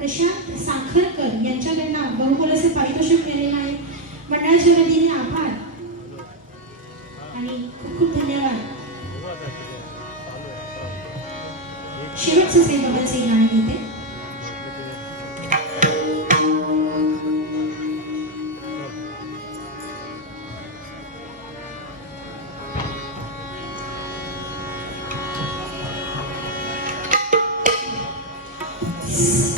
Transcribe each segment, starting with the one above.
प्रशांत साखरकर यांच्याकडनं बहुमोल असे पारितोषिक मिळालेलं आहे. मंडळाच्या वतीने आभार. आणि खूप खूप धन्यवाद. शेवटचं साईबाबांचे गाणं घेते घेतलास?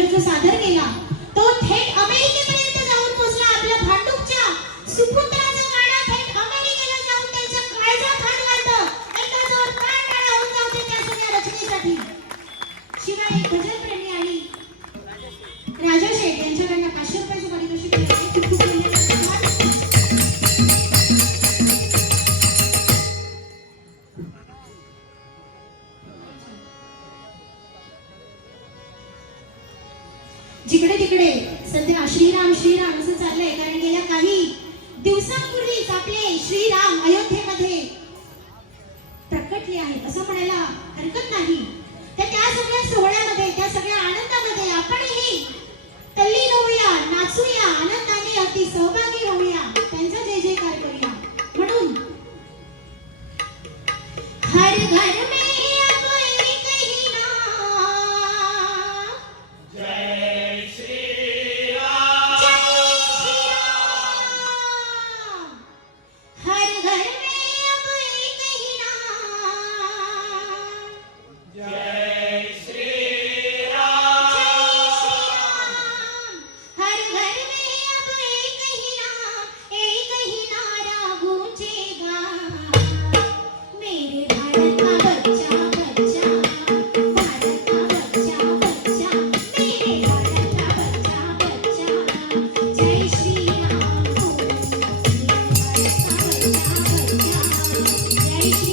अकराचा जो सादर केला. तो थेट अमेरिकेपर्यंत जाऊन पोहोचला आपल्या भांडूपच्या सुपुत्र श्रीराम श्रीराम असं चाललंय. कारण गेल्या काही दिवसांपूर्वीच आपले श्रीराम अयोध्येमध्ये प्रकटले आहेत. असं म्हणायला हरकत नाही. तर त्या सगळ्या सोहळ्यामध्ये त्या सगळ्या आनंदामध्ये आपणही तल्लीन होऊया नाचूया आनंदाने अति सहभागी होऊया त्यांचा जय जयकार करूया. म्हणून हर घर में Thank you.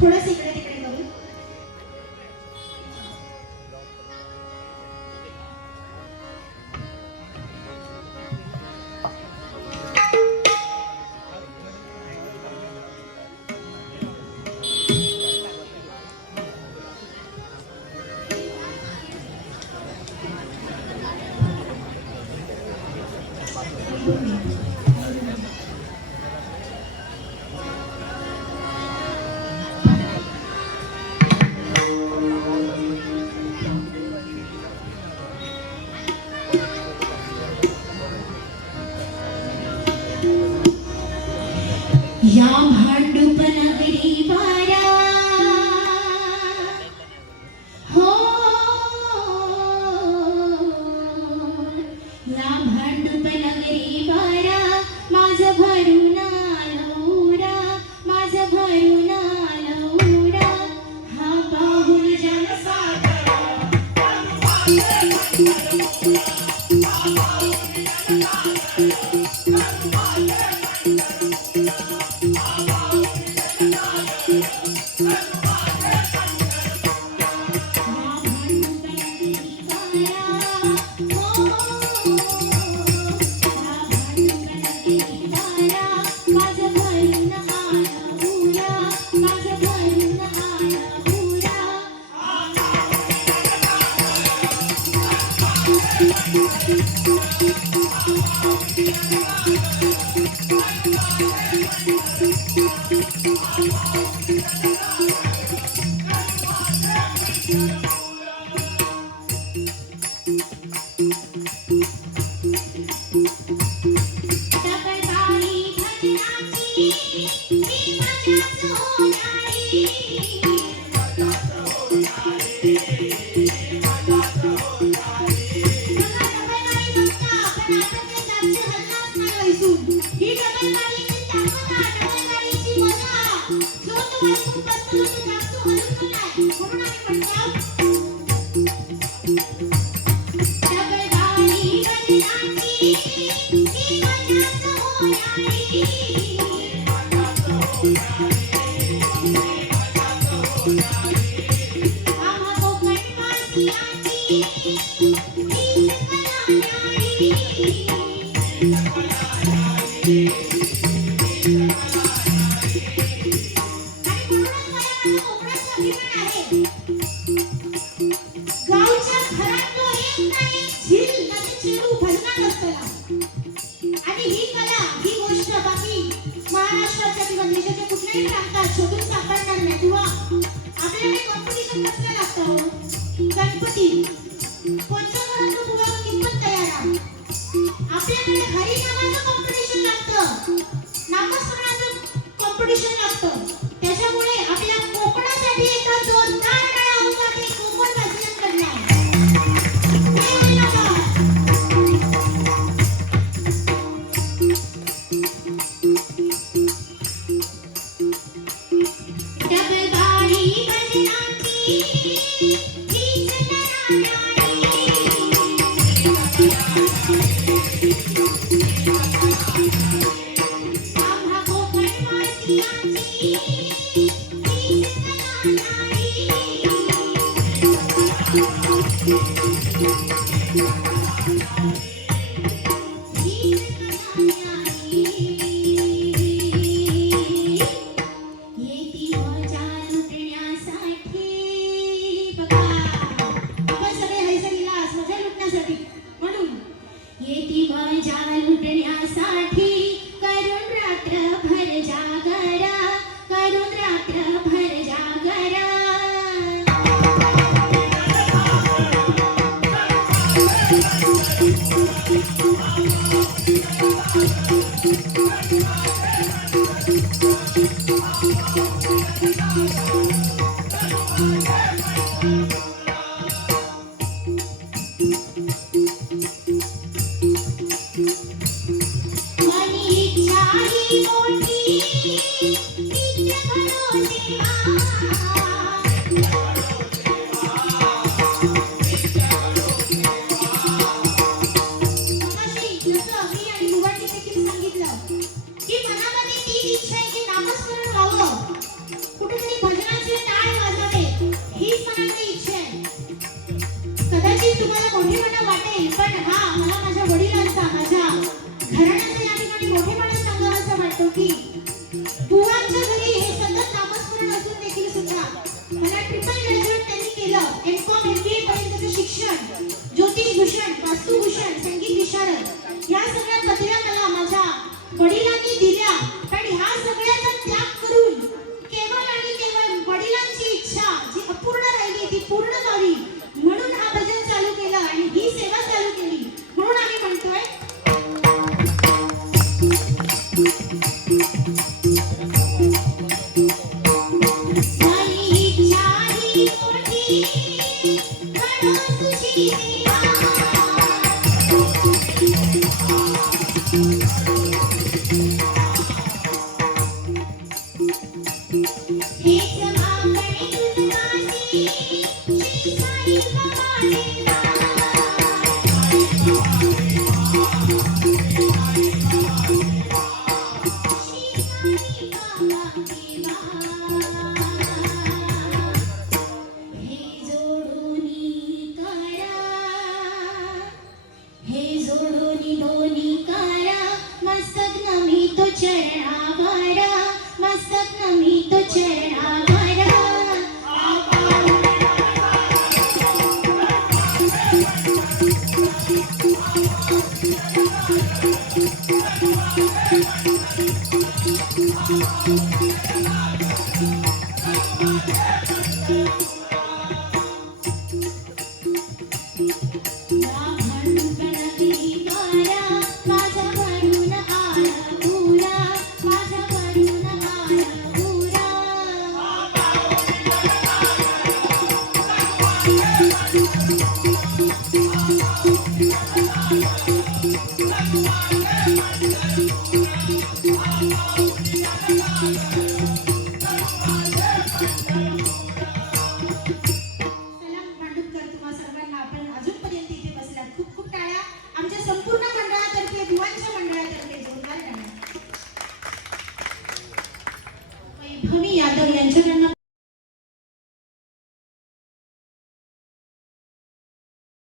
Por eso Música Thank you. लक्ष घालणार ही डबल मारली की चार Thank you. Por ello Música म्हणून